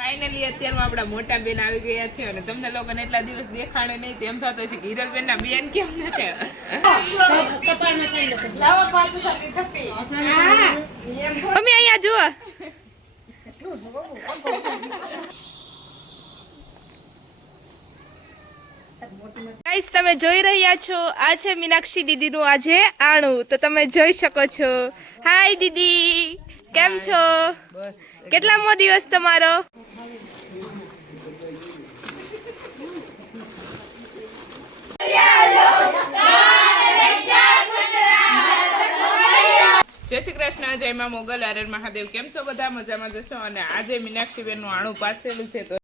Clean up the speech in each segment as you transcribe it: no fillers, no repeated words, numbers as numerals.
Finally અત્યારમાં આપણા મોટા બેન આવી ગયા છે અને તમને લોકોને એટલા દિવસ દેખાડે નહીં તેમ થતો છે કે હિરલબેન ના બેન કેમ નથી મમ્મી અહીંયા જુઓ ગાઈસ તમે જોઈ રહ્યા છો આ છે મીનાક્ષી દીદી નું આજે આણું તો તમે જોઈ શકો છો હાય દીદી કેમ છો કેટલામો દિવસ તમારો જય શ્રી કૃષ્ણ જય માં મોગલ હર મહાદેવ કેમ છો બધા મજામાં જશો અને આજે મીનાક્ષી બેન નું આણું પાથરેલું છે તો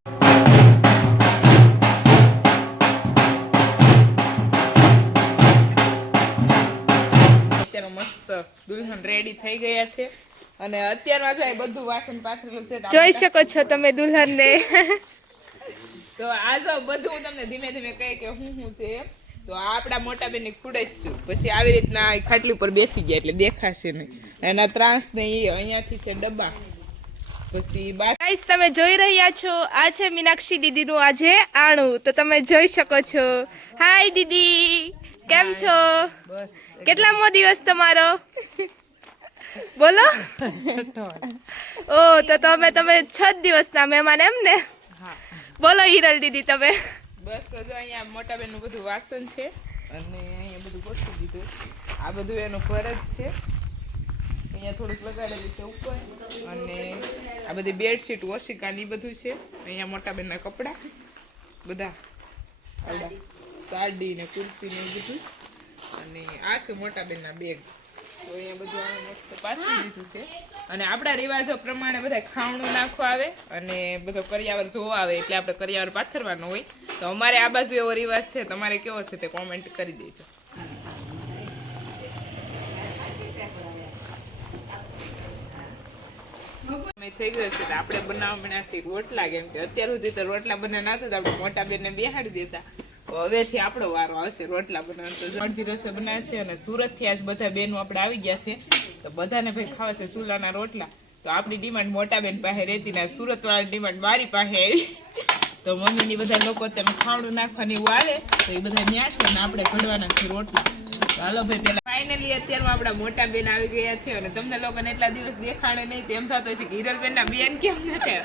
અત્યારે મસ્ત દુલ્હન રેડી થઈ ગયા છે અને અત્યારમાં જાય બધું વાસણ પાથરેલું છે જોઈ શકો છો તમે દુલ્હન ને તો આજ બધું હું તમને ધીમે ધીમે કહે કે હું છે તો આપડા મોટા બેન ની ખુડેશું પછી આવી રીતના ખાટલી ઉપર બેસી ગયા એટલે દેખાશે નહીં એના ત્રાસ ને એ અહીંયાથી છે ડબ્બા પછી ગાઈસ તમે જોઈ રહ્યા છો આ છે મીનાક્ષી દીદી નું આજે આણું તો તમે જોઈ શકો છો હાય દીદી કેમ છો બસ કેટલામો દિવસ તમારો બોલો ઓ તો તમે 6 દિવસના મહેમાન એમ ને બોલો હિરલ દીદી તમે બસ તો જો અહીંયા મોટા બેન નું બધું વાસણ છે અને અહીંયા બધું ગોઠવી દીધું આ બધું એનું ફરજ છે અહીંયા થોડુંક લગાડેલું છે ઉપર અને આ બધી બેડશીટ ઓશિકા ને બધું છે અહીંયા મોટા બેન ના કપડા બધા સાડી ને કુર્તી ને બધું અને આ છે મોટા બેન ના બેગ તો અહીંયા બધું આ મસ્ત પાથરી દીધું છે અને આપણા રિવાજો પ્રમાણે બધા ખાવણું નાખવા આવે અને બધો કરિયાવર જોવા આવે એટલે આપણે કરિયાવર પાથરવાનો હોય તો અમારે આ બાજુ એવો રિવાજ છે તમારે કેવો છે તે કોમેન્ટ કરી દેજો થઈ ગયો છે આપણે બનાવવા મળ્યા છીએ રોટલા કેમ કે અત્યાર સુધી તો રોટલા બને નાતું આપણે મોટા બેનને બેહાડી દેતા હવેથી આપણો વારો આવશે રોટલા બનાવવાનો અડધી રસોઈ બનાવે છે અને સુરતથી આજ બધા બેનો આપણે આવી ગયા છે તો બધાને ભાઈ ખાવા છે સુલાના રોટલા તો આપણી ડિમાન્ડ મોટા બેન પાસે રહેતી ને સુરત વાળા ડિમાન્ડ મારી પાસે આવી તો મમ્મીની બધા લોકો તેમ ખાવડું નાખવાની એવું આવે તો એ બધા ન્યા છે અને આપણે ઘડવાના છે રોટલા તો હાલો ભાઈ પેલા ફાઇનલી અત્યારમાં આપણા મોટા બેન આવી ગયા છે અને તમને લોકોને એટલા દિવસ દેખાડે નહીં તેમ થતો છે કે હિરલબેન ના બેન કેમ નથી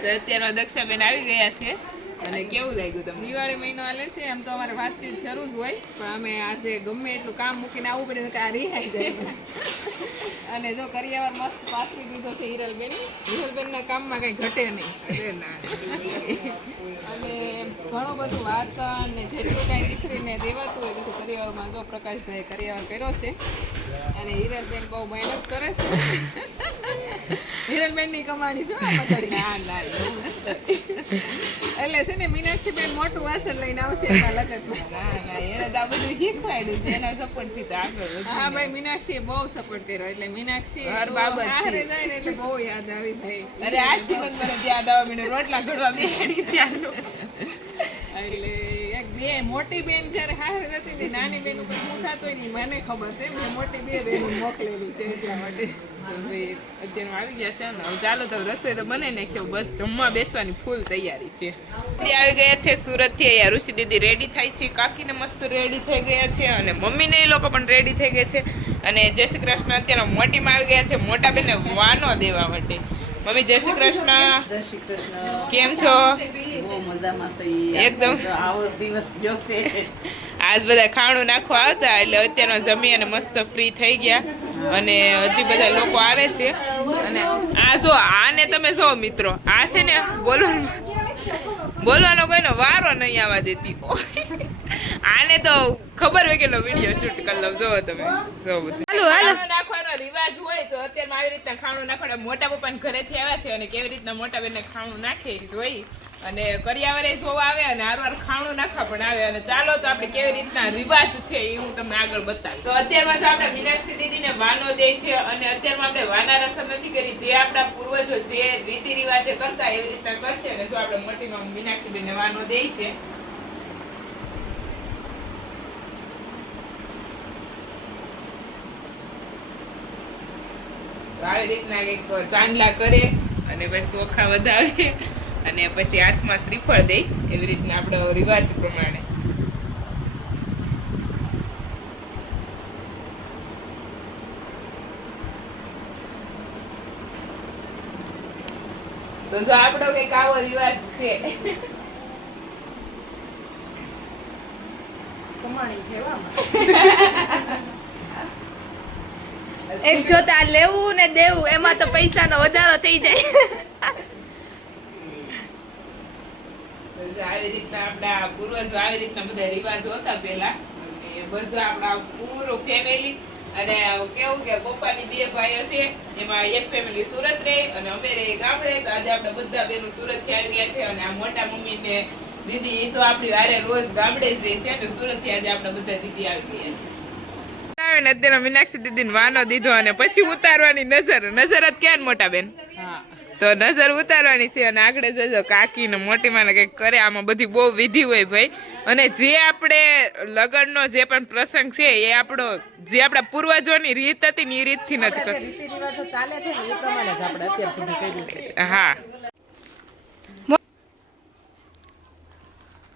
તો અત્યારમાં દક્ષાબેન આવી ગયા છે અને કેવું લાગ્યું તમને દિવાળી મહિનો હાલે છે એમ તો અમારે વાતચીત શરૂ જ હોય પણ અમે આજે ગમે એટલું કામ મૂકીને આવવું પડે કે આ રિહાઈ જાય અને જો કરિયાવર મસ્ત પાથરી દીધો છે હિરલબેનના કામમાં કંઈ ઘટે નહીં અરે ના અને ઘણું બધું વાસણ ને જેટલું કાંઈ દીકરીને દેવાતું હોય બધું કરિયાવરમાં જો પ્રકાશભાઈ કરિયાવર કર્યો છે અને હિરલબેન બહુ મહેનત કરે છે હિરલબેનની કમાણી છે ના ના એટલે છે ને મીનાક્ષીબેન મોટું વાસણ લઈને આવશે એમાં લગતમાં ના ના એને તો આ બધું શીખવાડ્યું છે એના સપોર્ટથી તો આગળ હા ભાઈ મીનાક્ષીએ બહુ સપોર્ટ કર્યો એટલે મીનાક્ષી હર બાબત હારે જાય ને એટલે બહુ યાદ આવી ભાઈ અરે આજથી મને યાદ આવે મને રોટલા ઘડવા બેહાડી ત્યારનું એટલે એક બે મોટી બેન જયારે હારે જતી ને નાની બેન ઉપર હું થતો હોય મને ખબર છે મેં મોટી બે બેન મોકલેલી છે એટલા માટે અત્યારે આવી ગયા છે ને હવે ચાલો તો રસોઈ તો બનાવી નાખ્યો બસ જમવા બેસવાની ફૂલ તૈયારી છે આવી ગયા છે સુરતથી અહીંયા ઋષિ દીદી રેડી થાય છે કાકીને મસ્ત રેડી થઈ ગયા છે અને મમ્મીને એ લોકો પણ રેડી થઈ ગયા છે અને જય શ્રી કૃષ્ણ અત્યારે મોટીમાં આવી ગયા છે મોટા બેનને વાનો દેવા માટે મમ્મી જય શ્રી કૃષ્ણ જય શ્રી કૃષ્ણ કેમ છો બહુ મજામાં છે એકદમ આવો દિવસ જોશે આજ બધા ખાણું નાખવા આવતા એટલે અત્યારનો જમી અને મસ્ત ફ્રી થઈ ગયા અને હજી બધા લોકો આવે છે અને આ જો આને તમે જો મિત્રો આ છે ને બોલવાનો કોઈનો વારો નહીં આવવા દેતી આને તો ખબર હોય કેટલો વિડીયો શૂટ કરી લઉં જોવો તમે જો બધું નાખવાનો રિવાજ હોય તો અત્યારમાં આવી રીતના ખાણું નાખવાના મોટા પપ્પાને ઘરેથી આવ્યા છે અને કેવી રીતના મોટા બેનને ખાણું નાખે જોઈ અને કરિયાવરે જોવા આવે અને હારવાર ખાણું નાખવા પણ આવે અને ચાલો તો આપણે કેવી રીતના રિવાજ છે એ હું તમને આગળ બતાવું તો અત્યારમાં જો આપણે મીનાક્ષી દીદીને વાનો દે છે અને અત્યારમાં આપણે વાના રસમ નથી કરી જે આપણા પૂર્વજો જે રીતિ રિવાજે કરતા એવી રીતના કરશે અને જો આપણે મોટીમાં મીનાક્ષી બેનને વાનો દે છે આવી રીતના કંઈક ચાંદલા કરે અને પછી ચોખા વધાવે અને પછી હાથમાં શ્રીફળ દઈ એવી રીતના આપણો રિવાજ પ્રમાણે. તો જો આપણો કઈક આવો રિવાજ છે. એક જોતા લેવું ને દેવું એમાં તો પૈસાનો વધારો થઈ જાય. આવી રીતના આપણા પૂર્વજો આવી રીતના બધા રિવાજો હતા પેલા અને બધા આપણા પૂરું ફેમિલી અને કેવું કે પપ્પાની 2 ભાઈઓ છે એમાં એક ફેમિલી સુરત રહે અને અમે રહે ગામડે. તો આજે આપણે બધા બેનો સુરત થી આવી ગયા છે અને આ મોટા મમ્મી ને દીદી એ તો આપણી વારે રોજ ગામડે જ રહે છે અને સુરત થી આજે આપણે બધા દીદી આવી ગયા છે. આવે ને અત્યારે મીનાક્ષી દીદીને વાનો દીધો અને પછી ઉતારવાની નજર જ ક્યાં મોટા બેન તો નજર ઉતારવાની છે અને આગળ જજો કાકી ને મોટી માને કઈક કરે. આમાં બધી બહુ વિધિ હોય ભાઈ અને જે આપણે લગ્નનો જે પણ પ્રસંગ છે એ આપણો જે આપણા પૂર્વજોની રીત હતી ને એ રીતથી ન જ કર. રીતિ રિવાજો ચાલે છે ને એ પ્રમાણે જ આપણે અત્યાર સુધી કર્યું છે. હા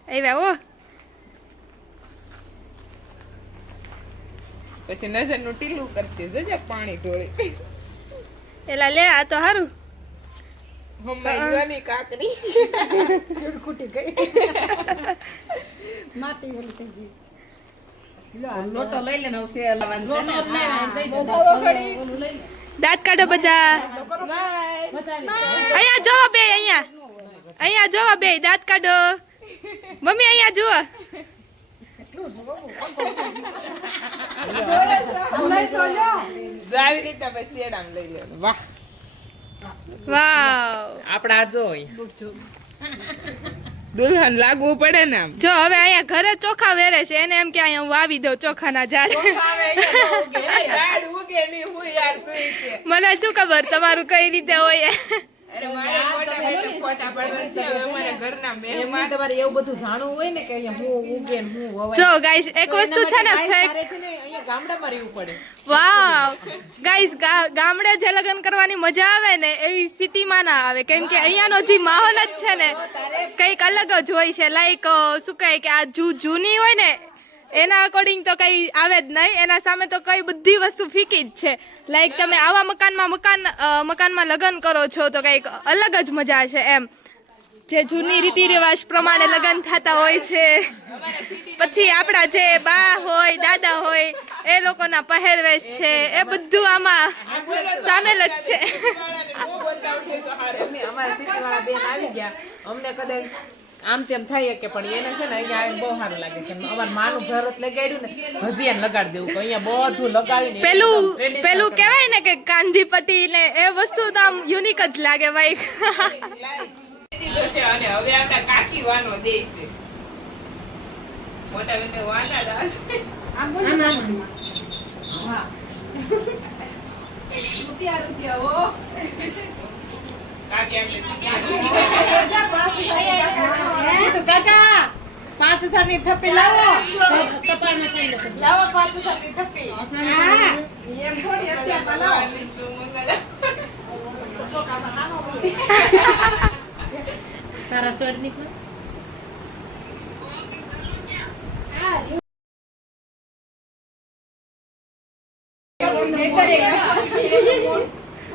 આવ્યા ઓ પછી નજરનું ટીલું કરશે જજે પાણી ઢોળી. એલા લે આ તો હારું હમ્મા યુવાની કાકરી ખૂટી ગઈ. માટી ઓલી થઈ ગઈ. લોટો લઈ લે ને ઉસે લાવવાનું છે ને. દાંત કાઢો બધા. અહીંયા જોવો બે અહીંયા જોવો બે દાંત કાઢો. મમ્મી અહીંયા જુઓ. આવી રીતના પછી શેડામ લઈ લેવાનું. વાહ વાવ આપડા જો દુલ્હન લાગવું પડે ને આમ. જો હવે અહીંયા ઘરે ચોખા વેરે છે એને એમ કે અહીંયા હું વાવી દઉં ચોખાના ઝાડ. ઝાડ ઉગે નહીં હું યાર તું કે મને શું ખબર તમારું કઈ રીતે હોય. અરે મારે મોટા બેને ફોટા પાડવાના છે હવે અમારા ઘરના મહેમાન. તમારે એવું બધું જાણવું હોય ને કે અહીંયા હું ઉગે ને હું વવાય. જો ગાઈસ એક વસ્તુ છે ને ફેક્ટ. તારે છે ને અહીંયા ગામડામાં રહેવું પડે. વાવ ગાઈસ ગામડે જે લગ્ન કરવાની મજા આવે ને એવી સિટીમાં ના આવે કેમ કે અહીંયાનો જે માહોલ જ છે ને કંઈક અલગ જ હોય છે. લાઈક શું કહે કે આ જૂની હોય ને એના અકોર્ડિંગ તો કઈ આવે જ નહીં. એના સામે તો કઈ બધી વસ્તુ ફીકી જ છે. લાઈક તમે આવા મકાનમાં લગ્ન કરો છો તો કંઈક અલગ જ મજા છે એમ. જે જૂની રીતિ રિવાજ પ્રમાણે લગ્ન થતા હોય છે. પછી આપણા જે બા હોય દાદા હોય એ લોકોના પહેરવેશ છે એ બધું આમાં સામેલ જ છે. અમારા સિટી વાળા બેન આવી ગયા અમને કદાચ આમ તેમ થાય કે પણ એને છે ને અહીંયા આવીને બહુ સારું લાગે છે. અમાર માનું ભરત લગાડ્યું ને હજી એને લગાડી દેવું કે અહીંયા બધું લગાવીને પેલું કહેવાય ને કે કાંધીપટ્ટી ને એ વસ્તુ તો આમ યુનિક જ લાગે ભાઈ. અને હવે આપણા કાકી વાનો દે છે મોટા બેને વાના દાસ. રૂપિયા ઓ કાકી આપણે કાકા 5,000 ની થપ્પી લાવો. લાવો 5,000 ની થપ્પી. એમ થોડી અત્યારે બનાવો. તારા સ્વેટ નીકળે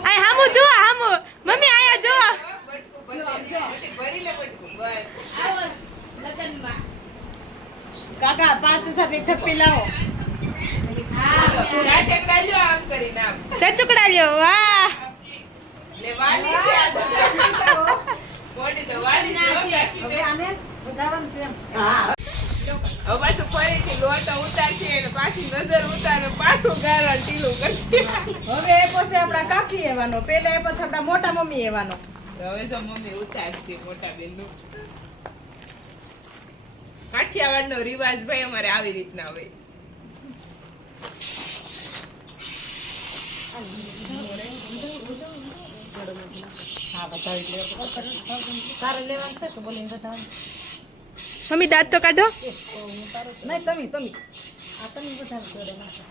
આ હામુ જુઓ હામુ મમ્મી આયા જુઓ. કાકા 5,000 ની થપ્પી લાવો. તે ચુકડા લ્યો વાહ. મોટી તો વાલી હવે આને વધારવાનું છે. હવે પાછું ફરીથી લોટો ઉતારશે અને પાછી નજર ઉતારે પાછું ગાળા ટીલું કરશે. હવે એ પછી આપણા કાકી એવાનો પેલા એ પછી આપણા મોટા મમ્મી એવાનો. હવે તો મમ્મી ઉતારશે મોટા બેનનું. કાઠિયાવાડનો રિવાજ ભાઈ અમારે આવી રીતના હોય. મમ્મી દાંત તો કાઢો. નહીં તમે આ તમે વધારે જોડે નાખો.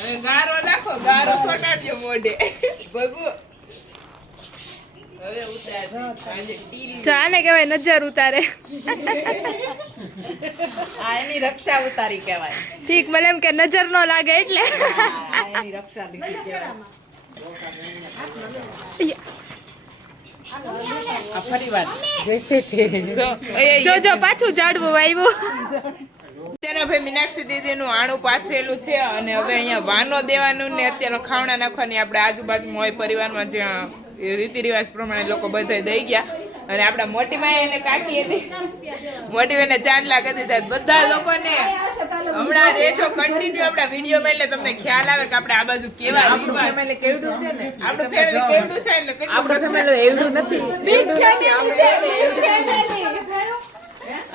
હવે ગારો નાખો, ગારો છોટાડજો મોઢે. ભગુ હવે ઉતાર આજે ટીલી જો આને કહેવાય નજર ઉતારે. આ એની રક્ષા ઉતારી કહેવાય. ઠીક, મને એમ કે નજર ન લાગે એટલે. આ એની રક્ષા લીધી કહેવાય. આ ફરી વાર જૈસે છે. જો જો પાછું ઝાડવું આવ્યું. અત્યારે ભાઈ મીનાક્ષી દીદીનું આણું પાથરેલું છે અને હવે અહીંયા વાનો દેવાનું ને અત્યારે ખાવણા નાખવાની આપણે આજુબાજુમાં હોય પરિવારમાં જ્યાં રીતિ રિવાજ પ્રમાણે લોકો બધા દઈ ગયા અને આપણા મોટી માએ એને કાકી હતી મોટી બેને ચાંદલા કરી દીધા બધા લોકોને હમણાં રેજો કન્ટિન્યુ આપણા વિડીયોમાં એટલે તમને ખ્યાલ આવે કે આપણે આ બાજુ કેવા આપણું ફેમિલી કેવડું છે ને આપણું ફેમિલી કેવડું છે ને કેટલું આપણું ફેમિલી એવડું નથી.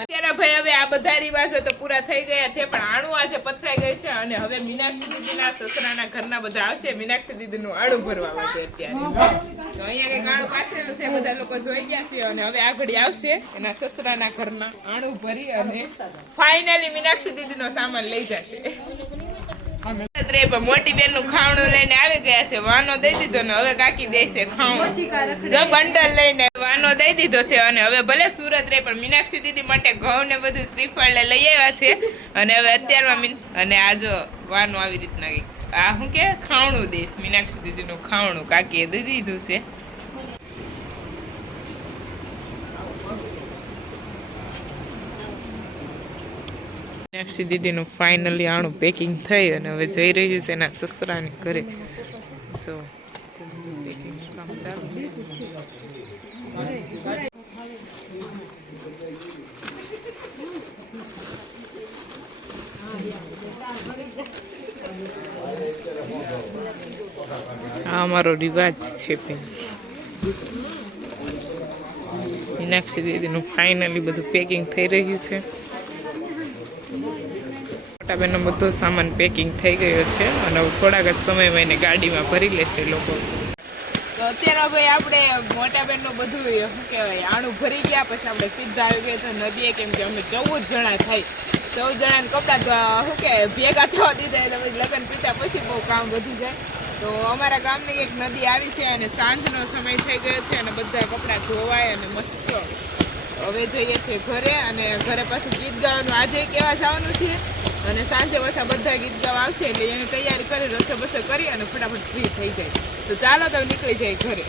અત્યારે ભાઈ હવે આ બધા રિવાજો તો પૂરા થઈ ગયા છે પણ આણું આજે પથરાઈ ગઈ છે અને હવે મીનાક્ષી દીદીના સસરાના ઘરના બધા આવશે મીનાક્ષી દીદીનું આણું ભરવા માટે અત્યારે તો અહીંયા કઈક આણું પાથરેલું છે બધા લોકો જોઈ ગયા છે અને હવે આગળ આવશે એના સસરાના ઘરના આણું ભરી અને ફાઇનલી મીનાક્ષી દીદીનો સામાન લઈ જશે. મોટી બેન નું ખાવણું લઈને આવી ગયા છે વાનો દઈ દીધો ને હવે કાકી દેશે ખાવણું જો બંડલ લઈને વાનો દઈ દીધો છે અને હવે ભલે સુરત રે પણ મીનાક્ષી દીદી માટે ઘઉં ને બધું શ્રીફળ લઈ આવ્યા છે અને હવે અત્યારમાં અને આ જો વાનો આવી રીતના આ શું કે ખાવણું દઈશ મીનાક્ષી દીદી નું ખાવણું કાકીએ દઈ દીધું છે. મીનાક્ષી દીદીનું ફાઇનલી આણું પેકિંગ થઈ અને હવે જઈ રહ્યું છે એના સસરાની ઘરે. જો પેકિંગનું કામ ચાલુ છે. આ અમારો રિવાજ છે બેન. મીનાક્ષી દીદીનું ફાઇનલી બધું પેકિંગ થઈ રહ્યું છે. મોટા બેનનો બધો સામાન પેકિંગ થઈ ગયો છે અને થોડાક જ સમયમાં એને ગાડીમાં ભરી લેશે લોકો. તો અત્યારે ભાઈ આપણે મોટા બેનનું બધું શું કહેવાય આણું ભરી ગયા પછી આપણે સીધા આવી ગયા તો નદીએ કેમ કે અમે 14 જણા થાય 14 જણાને કપડાં શું કે ભેગા થવા દીધા એટલે પછી લગ્ન પીતા પછી બહુ કામ વધી જાય તો અમારા ગામની એક નદી આવી છે અને સાંજનો સમય થઈ ગયો છે અને બધા કપડાં ધોવાય અને મસ્ત હવે જઈએ છીએ ઘરે અને ઘરે પાછું ગીત ગાવાનું આજે કેવા જવાનું છે અને સાંજે પાછા બધા ગીત ગાવા આવશે એટલે એની તૈયારી કરી રસો બસો કરી અને ફટાફટ ફ્રી થઈ જાય તો ચાલો તો નીકળી જાય ઘરે.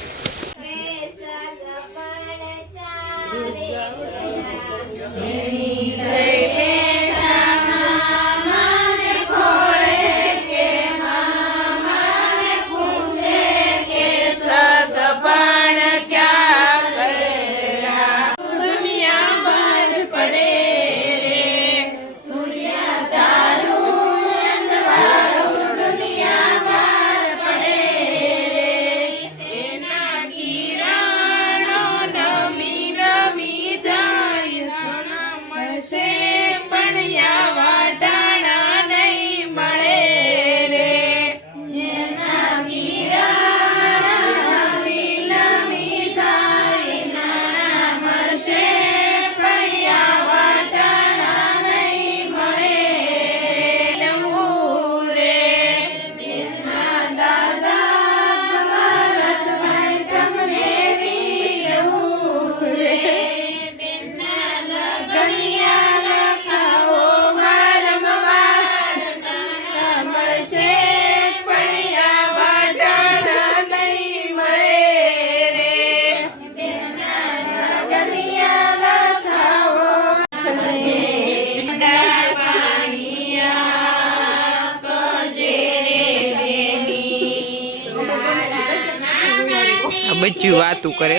બચ્ચું વાતું કરે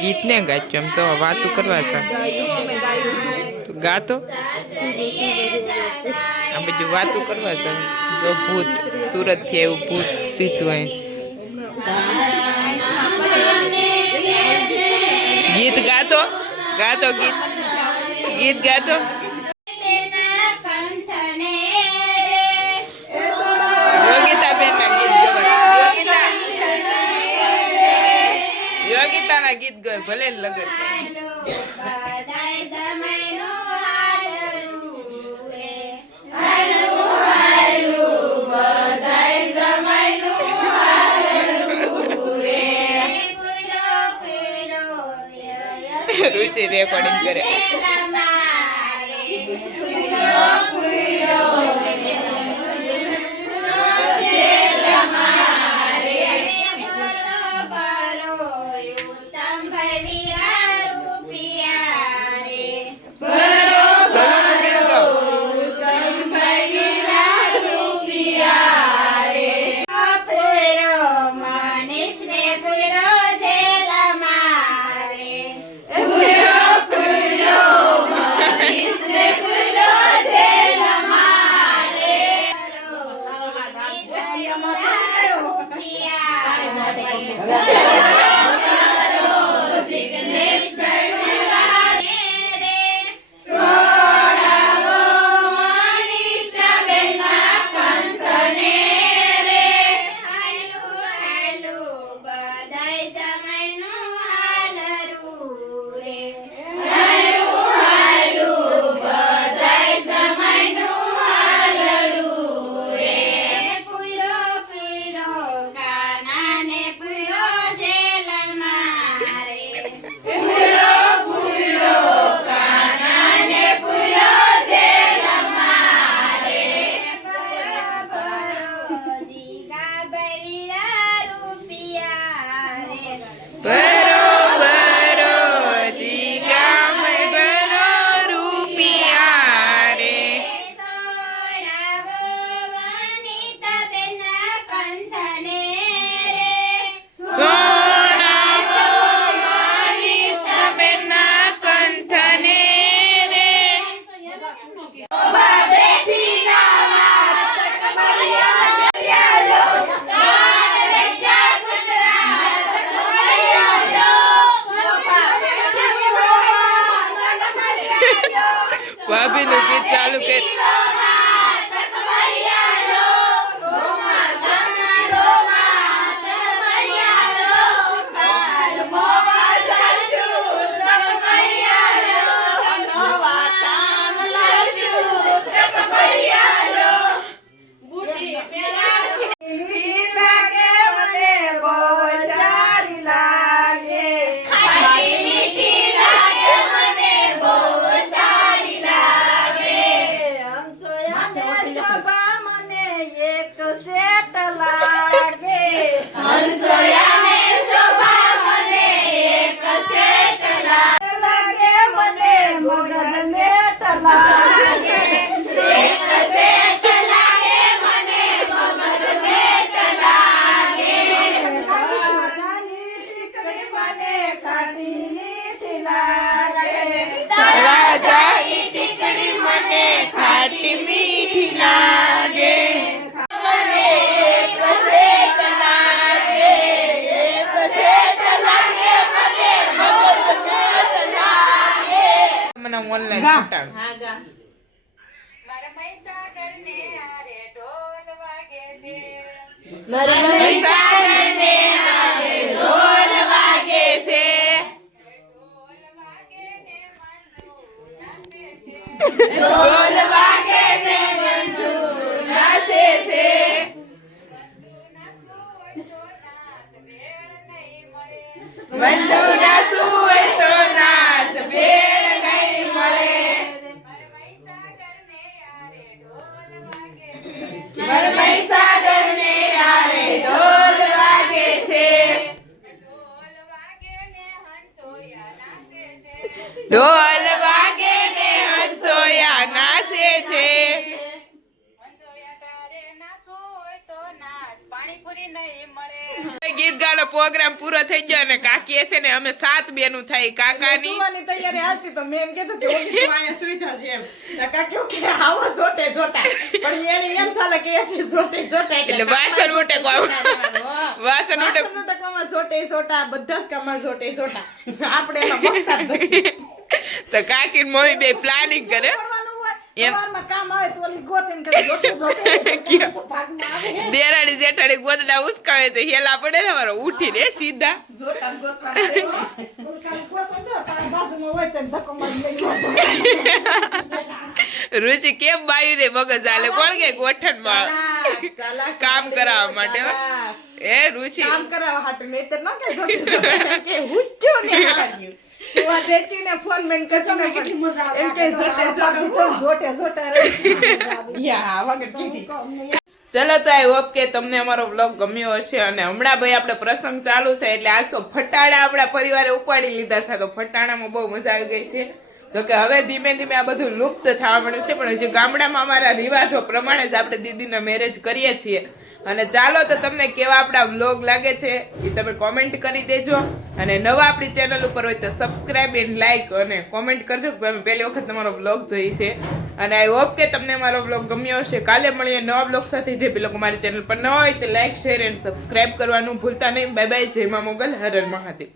ગીત ને ગાચ્યું એમ સવા વાતું કરવા છે તો ગાતો આ બધું વાતું કરવા છે જો ભૂત સુરત થી એવું ભૂત સીધું અહીં ગીત ગાતો ગાતો ગીત ગીત ગાતો યોગિતા બેન ના ગીત યોગિતા વાળા ગીત ગાય ભલે ને લગન રુચિ રેકોર્ડિંગ કરે ભાભી નું ગીત ચાલુ કર ઓનલાઈન ઘટાડો હા ગા ઢોલ વાગે ને હંસોયા નાચે છે ગીત ગાનો પ્રોગ્રામ પૂરો થઈ ગયો અને કાકી હશે ને અમે 7 બેનું થઈ કાકાની સુવાની તૈયારી હાલતી તો મેં એમ કીધું કે ઓલી તું અહીંયા સુઈ જશે એમ તો કાકી કે આવો જોટે જોટા પણ એને એમ ચાલે કે એથી જોટે જોટા એટલે વાસણ ઉટકવા વાસણ ઉટક ઉટકવામાં જોટે જોટા બધા જ કમર જોટે જોટા આપણે એમાં બખતા જ નથી તો કાકી ને મમ્મી બે પ્લાનિંગ કરે એમ સવારમાં કામ આવે તો ઓલી ગોતે ને કરે, જોતે તો ભાગમાં આવે. દેરાડી જેઠાડી ગોદડા ઉસકાવે તો હેલા પડે ને મારો ઉઠીને સીધા જોતા જ ગોતવા પડે. ઓલું કાંઈ ગોતે ને, તારી બાજુમાં હોય તો ધક્કો મારી લઈ જતો. રુચિ કેમ બાયું દે મગજ આલે કોણ કે ગોઠણમાં ચાલાક કામ કરાવવા માટે હો. ચાલાક. એ રુચિ કામ કરાવવા હાટુ નહીંતર ન કે જોતે કે હુચ્ચું ને હાર્યું. તું આ દેચીને ફોન મેન કરજો ને કેટલી મજા આવે. એમ કે જોતે રહી. યા વગર કીધી. ચલો તો આઈ હોપ કે તમને અમારો વ્લોગ ગમ્યો હશે અને હમણાં ભાઈ આપણે પ્રસંગ ચાલુ છે એટલે આજ તો ફટાડા આપણા પરિવારે ઉપાડી લીધા હતા તો ફટાણામાં બહુ મજા આવી ગઈ છે. જોકે હવે ધીમે ધીમે આ બધું લુપ્ત થવા મળ્યું છે પણ હજી ગામડામાં અમારા રિવાજો પ્રમાણે જ આપણે દીદીના મેરેજ કરીએ છીએ. અને ચાલો તો તમને કેવા આપણા વ્લોગ લાગે છે એ તમે કોમેન્ટ કરી દેજો અને નવા આપણી ચેનલ ઉપર હોય તો સબસ્ક્રાઇબ એન્ડ લાઈક અને કોમેન્ટ કરજો કે અમે પહેલી વખત તમારો વ્લોગ જોઈ છે. અને આઈ હોપ કે તમને મારો વ્લોગ ગમ્યો હશે. કાલે મળીએ નવા વ્લોગ સાથે. જે લોકો મારી ચેનલ પર ન હોય તો લાઈક શેર એન્ડ સબસ્ક્રાઇબ કરવાનું ભૂલતા નહીં. Bye bye. જય મા મોગલ. હર હર મહાદેવ.